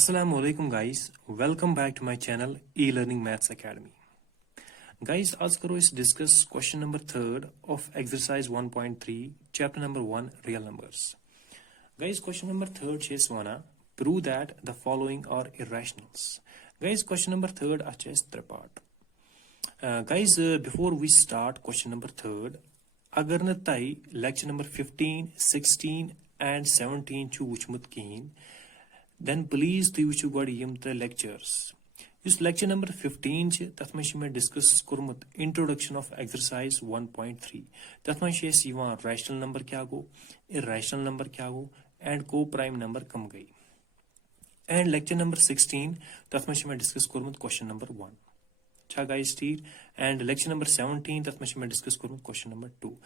Assalamu alaikum guys, welcome back to my channel E-Learning Maths Academy. Guys, आज करो इस discuss question number 3rd of exercise 1.3 chapter number 1 real numbers. Guys, question number 3rd is wana prove that the following are irrationals. Guys, question number 3rd is three part. Guys, before we start question number 3rd, अगर न ताई lecture number 15, 16 and 17 chu wuchmut keen, then please do you go to lectures. This lecture number 15 that much me discuss kurmut introduction of exercise 1.3. That much is rational number kya go, irrational number kya go, and co-prime number kam gai. And lecture number 16 that much me discuss kurmut question number 1. Cha guys teed and lecture number 17 that much me discuss kurmut question number 2.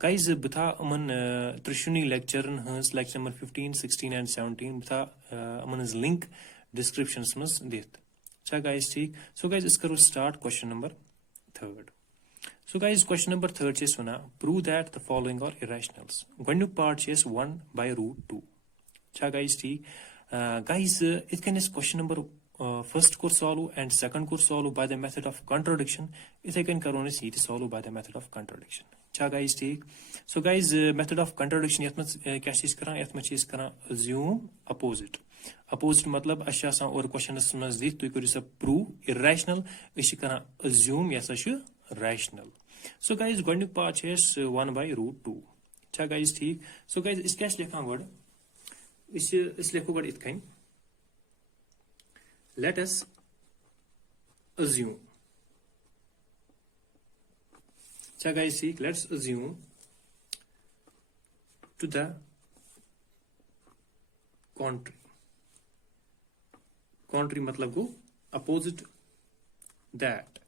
Guys bitha aman trishuni lecture hans lecture number 15 16 and 17 bitha aman is link descriptions mas det. Cha guys teed. So guys is karo start question number 3rd. So guys question number 3rd is wana prove that the following are irrationals. Gwandu part is 1 by root 2. Cha guys teed. Guys it can is question number first course solve and second course solve by the method of contradiction. If I can corona see it solve by the method of contradiction. Cha guys take. So guys method of contradiction yat much is kara assume opposite. Opposite matlab asha sa or question is nazdikh to could prove irrational ish kara assume yasa shu rational. So guys going to part is 1 by root 2. Cha guys take. So guys is cash lekha word is lekho word it kind. Let us assume. So guys see, let's assume to the contrary. Contrary matlab go opposite that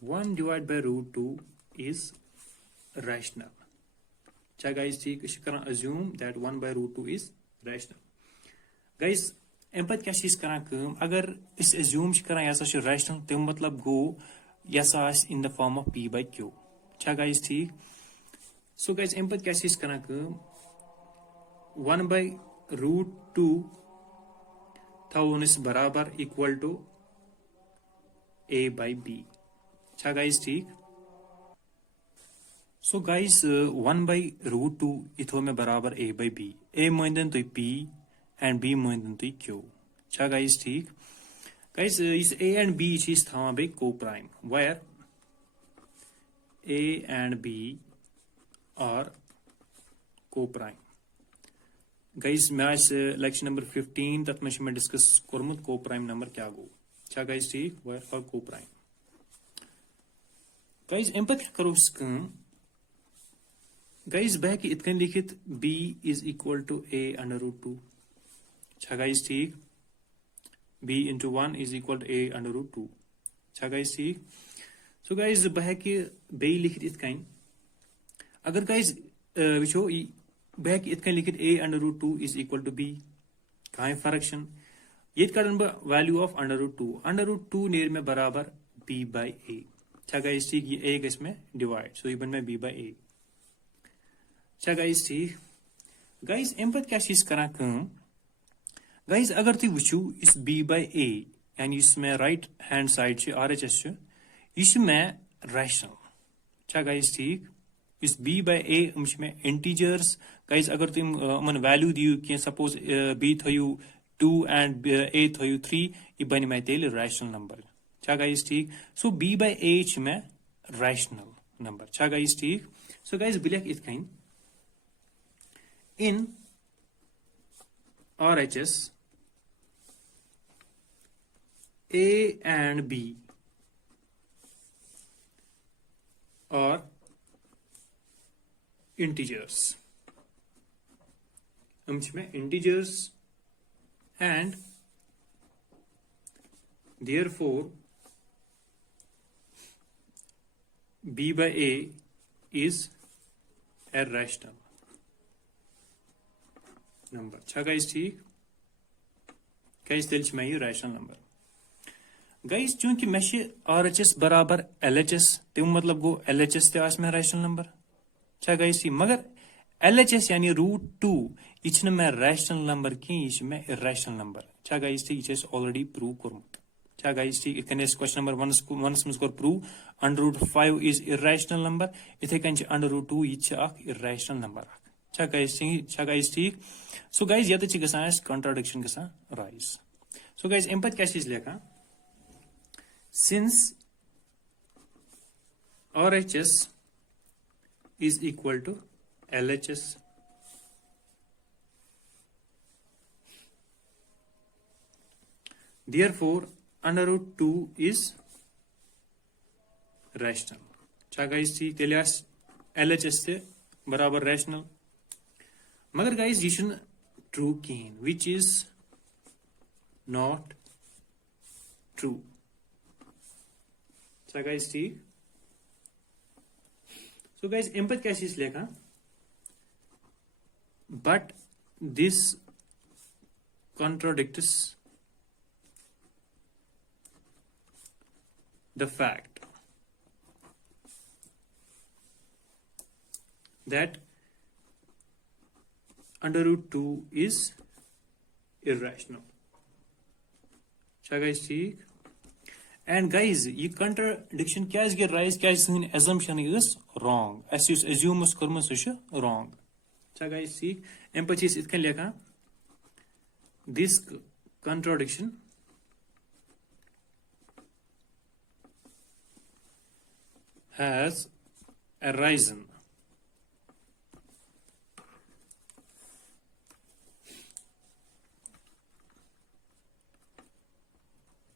1 divided by root 2 is rational. So guys see, assume that 1 by root 2 is rational. Guys एम्पत क्या चीज करा कम अगर इस assume करा यसा छ rational ते मतलब गो यसा in the form of p by q. अच्छा guys ठीक. So guys एम्पत क्या चीज करा कम 1 by root 2 थाउन इस बराबर equal to a by b. अच्छा guys ठीक. So guys 1 by root 2 इथो में बराबर a by b. a माइंदन तो p and b more than the q. Cha guys ठीक. Guys is a and b is thama by co-prime where a and b are co-prime. Guys मैं lecture number 15 that मैं discuss kormut co-prime number क्या go. Cha guys ठीक where for co-prime. Guys empathy करो इसका. Guys back it can लिखित b is equal to a under root 2. अच्छा guys ठीक. b into 1 is equal to a under root 2. अच्छा guys ठीक. So guys बह के b लिखित इत काइन. अगर guys विचो बह के इत काइन लिखित a under root 2 is equal to b. कहाँ है फरक्शन? ये कारण ब value of under root 2. Under root 2 नेर में बराबर b by a. अच्छा guys ठीक ये a गैस में divide. So ये बन में b by a. अच्छा guys ठीक. Guys एम्पत क्या चीज करा कम? Guys अगर तुम वुचू इस b by a यानी इसमें राइट हैंड साइड से RHS से इसमें रैशनल. अच्छा guys ठीक. इस b by a इसमें इंटीजर्स. Guys अगर तुम मन वैल्यू दियो कि सपोज b थयू 2 and a थयू 3 ये बनी में तेल रैशनल नंबर. अच्छा guys ठीक. So b by a इसमें रैशनल नंबर. अच्छा guys ठीक. So guys बिलक इस Kine in RHS A and B are integers. Integers and therefore B by A is a rational number. अच्छा guys ठीक. Guys तेल में ही rational number. Guys चूंकि मैं RHS बराबर LHS ते मतलब गो LHS ते आस में rational number. अच्छा guys ठीक. मगर LHS यानी √2 यह छे मे रैशनल नंबर की यह मे इरेशनल नंबर छा गाइस ठीक यह ऑलरेडी प्रूव कोर्मुत छा गाइस ठीक इतकन क्वेश्चन नंबर 1 मज core prove √5 is irrational number इथे कन √2 यह इरेशनल नंबर छा गाइस ठीक सो गाइस ये गसान कॉन्ट्राडिक्शन गसान राइज सो गाइस अम पे क्या लेखा since RHS is equal to LHS therefore √2 is rational छा गाइस ठीक तेल LHS से बराबर rational मगर गाइस यह ट्रू कहें which is not true छा गाइस ठीक so guys अम पे क्या लेखा but this contradicts the fact that √2 is irrational अच्छा guys ठीक and guys ये contradiction क्या गे राइज क्या सन assumption is wrong as you assume कर्म सह wrong अच्छा guys ठीक अम पे इतकन लेखा this contradiction has arisen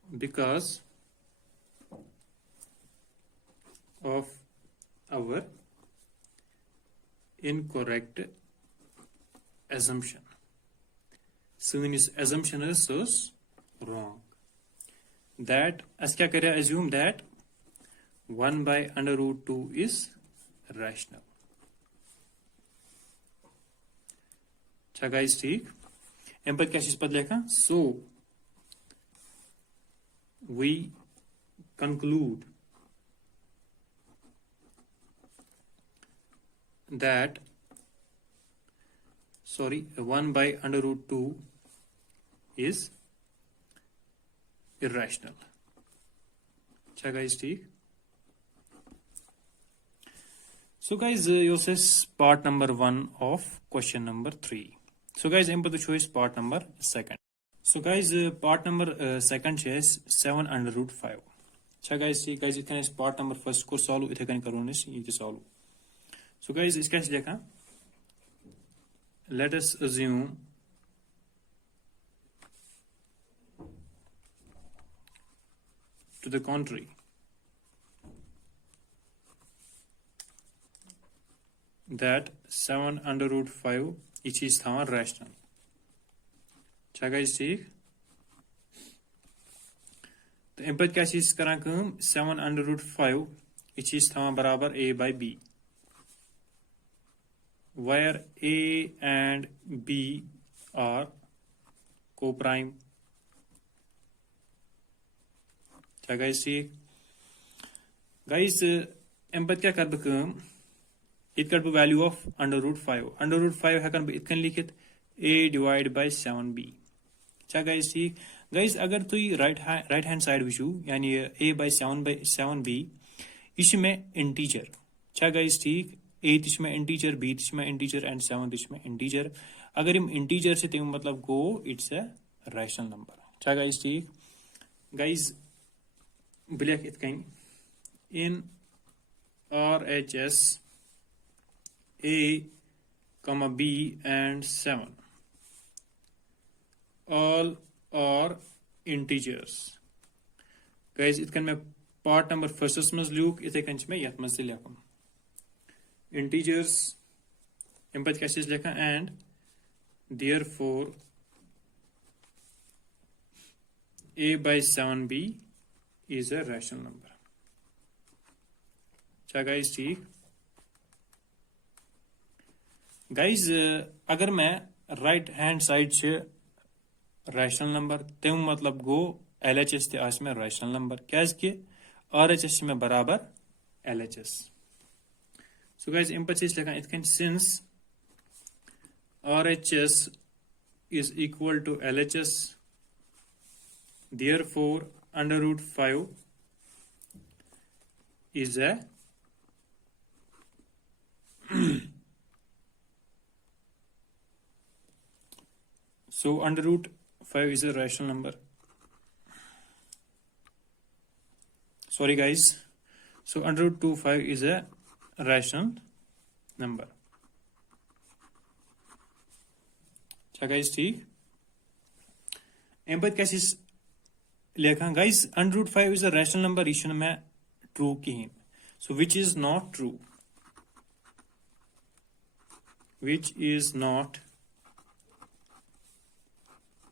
because of our incorrect assumption. Soon is assumption is so wrong. That as क्या करें assume that 1 by √2 is rational. अच्छा guys ठीक अम पे क्या पे लिखा so we conclude that 1 by √2 is irrational अच्छा guys ठीक so guys this is part number 1 of question number 3 so guys am to choice part number 2 so guys part number 2 is 7 √5 अच्छा guys ठीक guys इतने part number 1 को solve इथे कन करो ये solve so guys इसका लिखा let us assume to the contrary that 7 √5 ये चीज था rational अच्छा गाइस ठीक तो अम पे क्या चीज करान 7 √5 ये चीज था बराबर a by b where a and b are co-prime अच्छा गाइस ठीक गाइस अम पे क्या कर बह इत कर वैल्यू ऑफ √5 हेकन बह इतकन लिखित a divided by 7b अच्छा गाइस ठीक गाइस अगर तुम राइट हैंड साइड वुचू यानी a by 7b यह में इंटीजर अच्छा गाइस ठीक a में इंटीजर b में इंटीजर एंड 7 में इंटीजर अगर इन इंटीजर से तम मतलब go it's a rational number अच्छा गाइस ठीक गाइस बह लिख इतकन इन RHS a, b and 7 all are integers guys इतकन मैं part number first मज लिख इथे कन मैं यथ मज लिखम integers अम पे क्या लिखा and therefore a by 7b is a rational number अच्छा guys ठीक गाइज अगर मैं राइट हैंड साइड से रैशनल नंबर तम मतलब गो LHS ते में रैशनल नंबर क्या RHS में बराबर LHS सो गाइज अम पे लिखा इतकन since RHS is equal to LHS. Therefore, under root 5 is a so under root 5 is a rational number. Sorry guys. So under root 25 is a rational number. क्या guys ठीक? एम्पथ कैसे लिखा guys? Under root 5 is a rational number. Issue में true कहीं. So which is not true? Which is not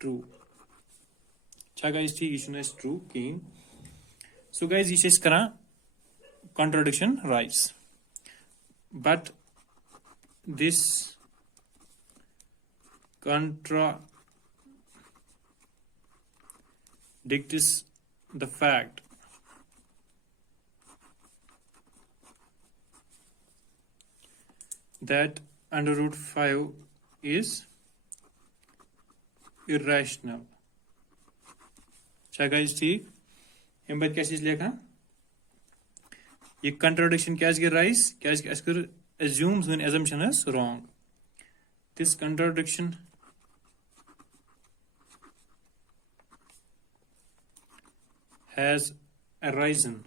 true? क्या guys ठीक? Issue में true कहीं. So guys, इसे करा contradiction rise. But this contradicts the fact that under root 5 is irrational. क्या guys ठीक? हम बात कैसे लिखा? ये contradiction क्या है rise? क्या है कि assume when assumption is wrong. This contradiction has arisen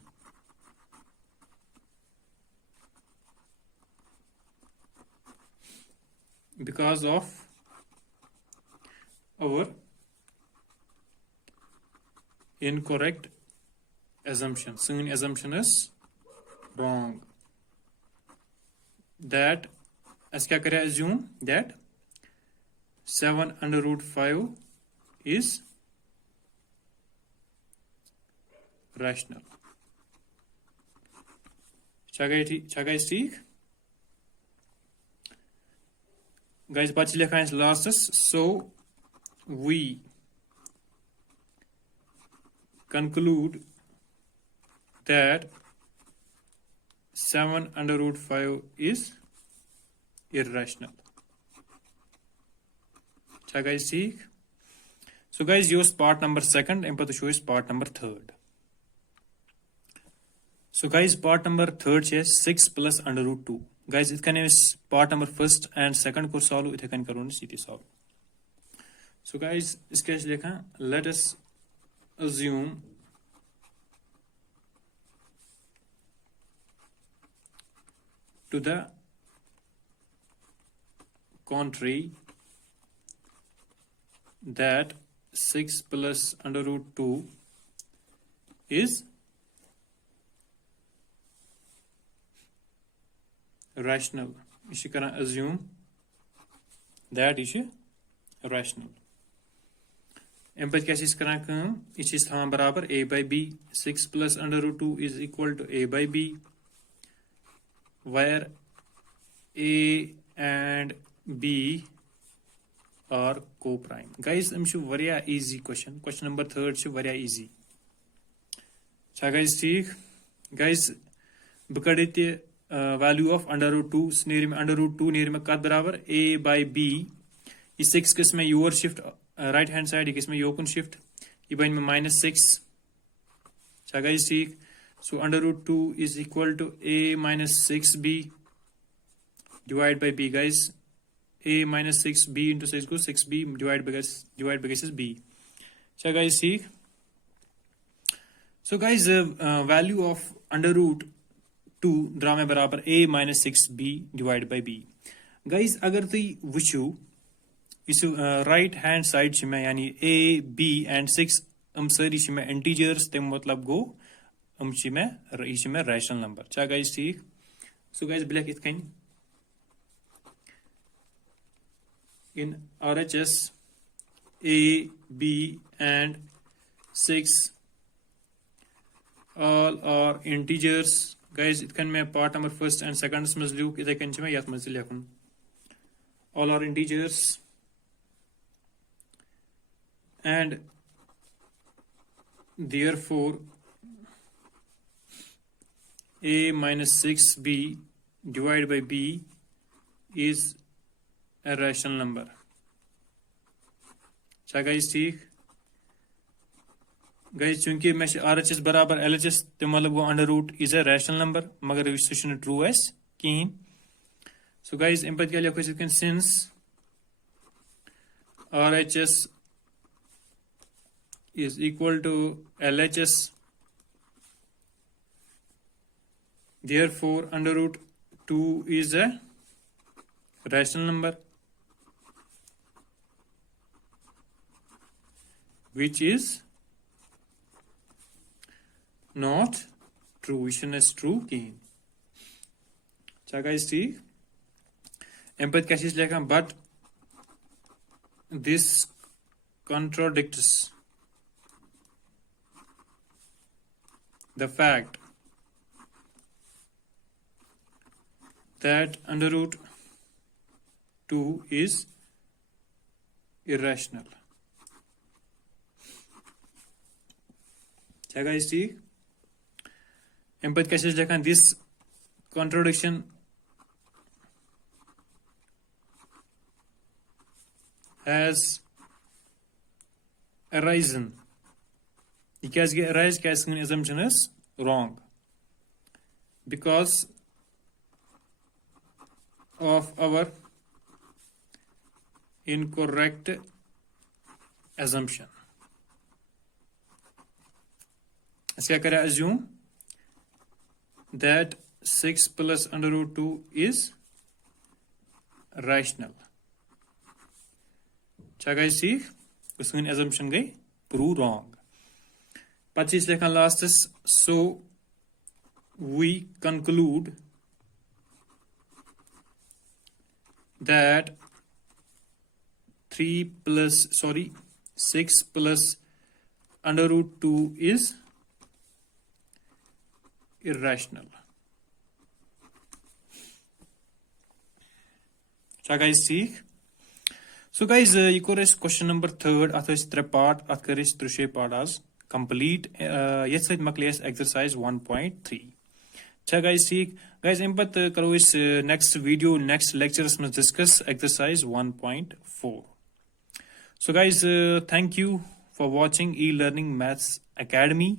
because of our incorrect assumption. So assumption is wrong. That as क्या करें assume that 7 under root 5 is rational. guys ठीक? Guys बात लिखा है last. So we conclude that 7 under root 5 is irrational. guys ठीक? So guys use part number 2 and to show is part number 3. So guys part number 3 is 6 plus under root 2. Guys it can is part number 1st and 2nd को solve it can करो सीधी solve. So guys इसके लिखा let us assume to the contrary that 6 plus under root 2 is rational. इसे करना assume that is rational. एम पर कैसे करना काम इसे स्थान बराबर a by b. 6 plus under root 2 is equal to a by b, where a and b are co-prime. Guys I'm sure very easy question. Question number 3 is very easy. क्या guys ठीक? Guys बकड़े value of under root 2 near में under root 2 near में कद बराबर a by b. इस 6 किस में your shift right hand side किस में your shift ये बाइन में -6. क्या guys ठीक? So under root 2 is equal to a minus 6b divided by b. Guys a minus 6b into 6 goes 6b divided by guys is b. क्या guys ठीक? So guys value of under root 2 ड्रामे बराबर a minus 6b divided by b. Guys अगर तुई वुचू इस right hand side च में यानी a b and 6 सारी च में integers ते मतलब गो च में rational number. क्या guys ठीक? So guys black it can in RHS a b and 6 all are integers. Guys it can be part number 1st and 2nd small loop इधर can चुमे याद मज़े लिखूं. All are integers and therefore a minus 6b divided by b is a rational number. क्या guys ठीक? Guys चूंकि मैं RHS बराबर LHS तो मतलब वो under root is a rational number मगर यह छुन ट्रू अस कहीं. So guys इन क्या लिखो यह since RHS is equal to LHS, therefore under root 2 is a rational number which is not true. Vision is true key. So guys see empathy caches like but this contradicts the fact that under root 2 is irrational. क्या guys see empathy caches like this contradiction has arisen. Because arise assumption is wrong because of our incorrect assumption. क्या करें assume that 6 plus under root 2 is rational. क्या guys see उसकी assumption गई prove wrong. Pachis lekhan last is so we conclude that 6 plus under root 2 is irrational. क्या guys see? So guys ये question number 3 अथ त्रे part अथ कर 3 part आज complete ये मकलियस exercise 1.3. अच्छा guys ठीक guys इन पत करो इस next video next lectures में discuss exercise 1.4. So guys thank you for watching e-learning maths academy.